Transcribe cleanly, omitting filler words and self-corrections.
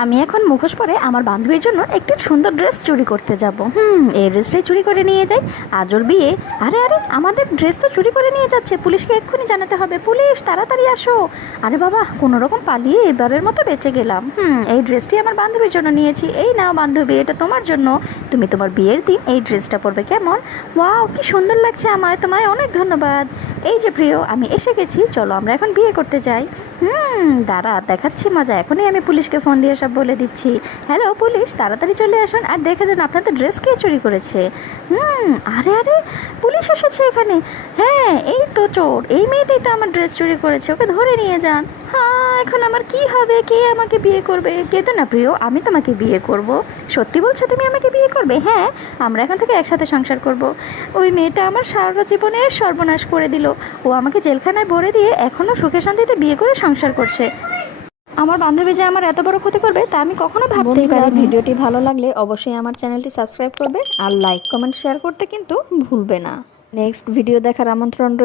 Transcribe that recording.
আমি এখন মুখোশ পরে আমার বান্ধবীর জন্য একটি সুন্দর ড্রেস চুরি করতে যাব। এই ড্রেসটাই চুরি করে নিয়ে যাই। আজর বিয়ে। আরে আরে, আমাদের ড্রেস তো চুরি করে নিয়ে যাচ্ছে। পুলিশকে এক্ষুনি জানাতে হবে। পুলিশ, তাড়াতাড়ি আসো। আরে বাবা, কোনো রকম পালিয়ে এবারের মতো বেঁচে গেলাম। এই ড্রেসটি আমার বান্ধবীর জন্য নিয়েছি। এই নাও বান্ধবী, এটা তোমার জন্য। তুমি তোমার বিয়ের দিন এই ড্রেসটা পরবে। কেমন? ওয়াও, কি সুন্দর লাগছে আমায়। তোমায় অনেক ধন্যবাদ। এই যে প্রিয়, আমি এসে গেছি। চলো আমরা এখন বিয়ে করতে যাই। দাঁড়া, দেখাচ্ছি মজা। এখনই আমি পুলিশকে ফোন দিয়ে সব বলে দিচ্ছি। হ্যালো পুলিশ, তাড়াতাড়ি চলে আসুন আর দেখে যান আপনাদের ড্রেস কে চুরি করেছে। আরে আরে, পুলিশ এসেছে এখানে। হ্যাঁ, এই তো চোর। এই মেয়েটাই তো আমার ড্রেস চুরি করেছে। ওকে ধরে নিয়ে যান। হ্যাঁ, এখন আমার কি হবে? কে আমাকে বিয়ে করবে? কে তো না প্রিয়, আমি তোমাকে বিয়ে করব। সত্যি বলছো তুমি আমাকে বিয়ে করবে? হ্যাঁ, আমরা এখন থেকে একসাথে সংসার করব। ওই মেয়েটা আমার সারা জীবনের সর্বনাশ করে দিল। ও আমাকে জেলখানায় ভরে দিয়ে এখনও সুখে শান্তিতে বিয়ে করে সংসার করছে। আমার বান্ধবী যে আমার এত বড় ক্ষতি করবে তা আমি কখনো ভাবতেই পারিনি। ভিডিওটি ভালো লাগলে অবশ্যই আমার চ্যানেলটি সাবস্ক্রাইব করবে আর লাইক কমেন্ট শেয়ার করতে কিন্তু ভুলবে না। নেক্সট ভিডিও দেখার আমন্ত্রণ রইল।